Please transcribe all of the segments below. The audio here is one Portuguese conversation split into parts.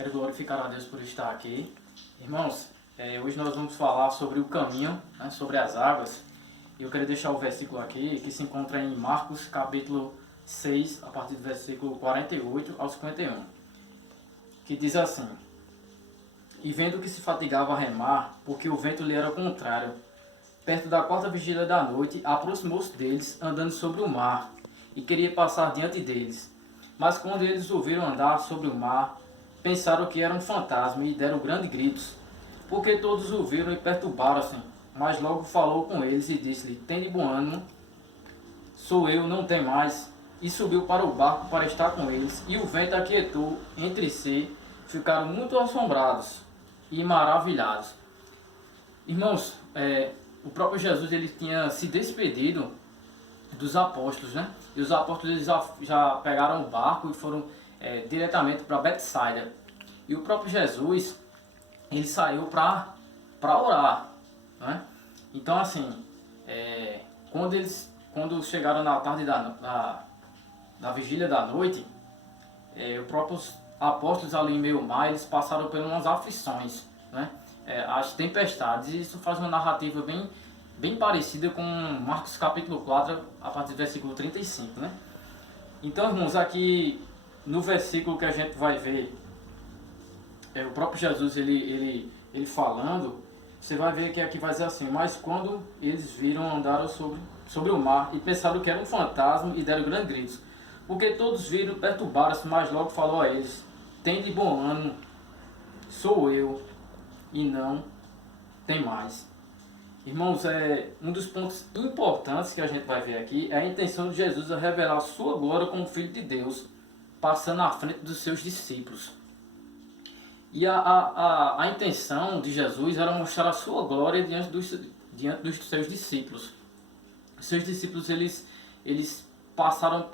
Quero glorificar a Deus por estar aqui. Irmãos, hoje nós vamos falar sobre o caminho, né, sobre as águas. E eu quero deixar o versículo aqui, que se encontra em Marcos, capítulo 6, a partir do versículo 48 ao 51, que diz assim: E vendo que se fatigava a remar, porque o vento lhe era contrário, perto da quarta vigília da noite, aproximou-se deles, andando sobre o mar, e queria passar diante deles. Mas quando eles ouviram andar sobre o mar, pensaram que era um fantasma e deram grandes gritos, porque todos o viram e perturbaram-se. Mas logo falou com eles e disse-lhe: Tende bom ânimo, sou eu, não tem mais. E subiu para o barco para estar com eles, e o vento aquietou entre si, ficaram muito assombrados e maravilhados. Irmãos, o próprio Jesus ele tinha se despedido dos apóstolos, né? E os apóstolos eles já pegaram o barco e foram diretamente para Betsaida. E o próprio Jesus ele saiu para orar, né? Então assim, quando chegaram na tarde da vigília da noite, os próprios apóstolos ali em meio ao mar, eles passaram por umas aflições, né? As tempestades, e isso faz uma narrativa bem parecida com Marcos capítulo 4, a partir do versículo 35, né? Então, irmãos, aqui no versículo que a gente vai ver, o próprio Jesus, ele falando, você vai ver que aqui vai dizer assim: Mas quando eles viram, andaram sobre o mar, e pensaram que era um fantasma, e deram grandes gritos. Porque todos viram, perturbaram-se, mas logo falou a eles: Tende bom ânimo, sou eu, e não tem mais. Irmãos, um dos pontos importantes que a gente vai ver aqui é a intenção de Jesus a revelar a sua glória como Filho de Deus, passando à frente dos seus discípulos. E a intenção de Jesus era mostrar a sua glória diante dos seus discípulos. Os seus discípulos eles passaram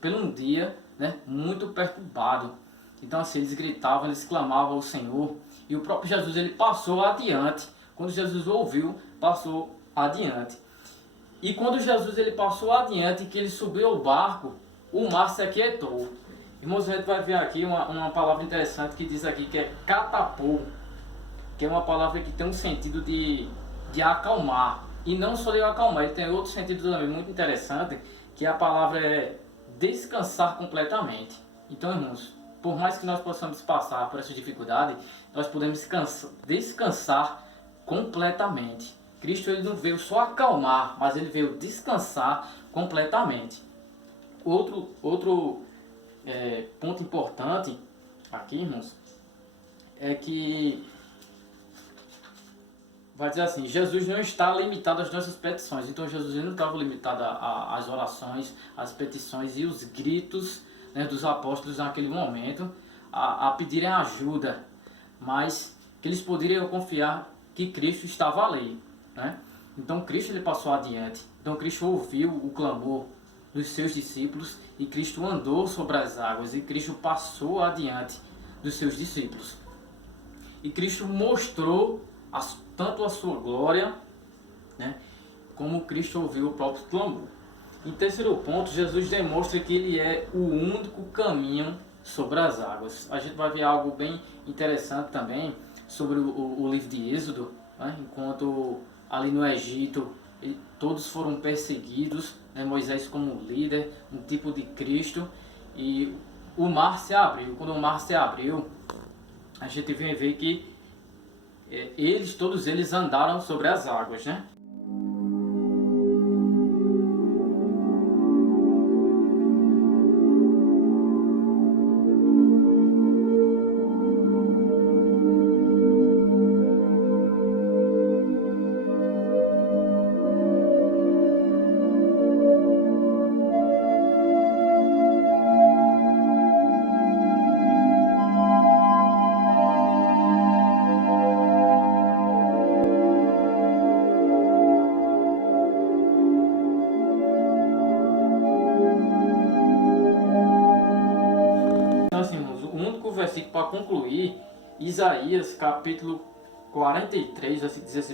por um dia, né, muito perturbado. Então assim, eles gritavam, eles clamavam ao Senhor, e o próprio Jesus ele passou adiante. Quando Jesus ouviu, passou adiante. E quando Jesus ele passou adiante, que ele subiu ao barco, o mar se aquietou. Irmãos, a gente vai ver aqui uma palavra interessante que diz aqui que é catapou, que é uma palavra que tem um sentido de acalmar. E não só de acalmar, ele tem outro sentido também muito interessante, que a palavra é descansar completamente. Então, irmãos, por mais que nós possamos passar por essa dificuldade, nós podemos descansar completamente. Cristo ele não veio só acalmar, mas ele veio descansar completamente. Outro ponto importante aqui, irmãos, é que vai dizer assim: Jesus não está limitado às nossas petições. Então Jesus não estava limitado às orações, às petições e os gritos, né, dos apóstolos naquele momento a pedirem ajuda, mas que eles poderiam confiar que Cristo estava ali, né? Então Cristo ele passou adiante. Então Cristo ouviu o clamor dos seus discípulos, e Cristo andou sobre as águas, e Cristo passou adiante dos seus discípulos. E Cristo mostrou tanto a sua glória, né, como Cristo ouviu o próprio clamor. Em terceiro ponto, Jesus demonstra que ele é o único caminho sobre as águas. A gente vai ver algo bem interessante também sobre o livro de Êxodo, né? Enquanto ali no Egito todos foram perseguidos, né? Moisés como líder, um tipo de Cristo, e o mar se abriu. Quando o mar se abriu, a gente vem ver que todos eles andaram sobre as águas, né? Então assim, irmãos, o único versículo para concluir, Isaías capítulo 43,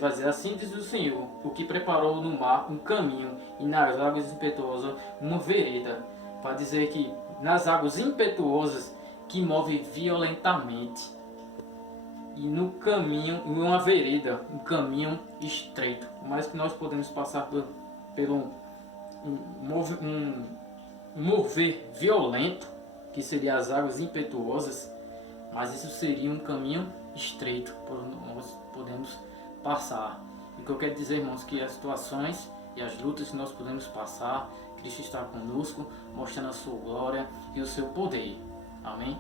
vai dizer: Assim diz o Senhor, o que preparou no mar um caminho, e nas águas impetuosas uma vereda. Vai dizer que nas águas impetuosas que move violentamente. e no caminho, em uma vereda, um caminho estreito. Por mais que nós podemos passar pelo um mover violento, que seria as águas impetuosas, mas isso seria um caminho estreito, por nós podemos passar. E o que eu quero dizer, irmãos, que as situações e as lutas que nós podemos passar, Cristo está conosco, mostrando a sua glória e o seu poder. Amém?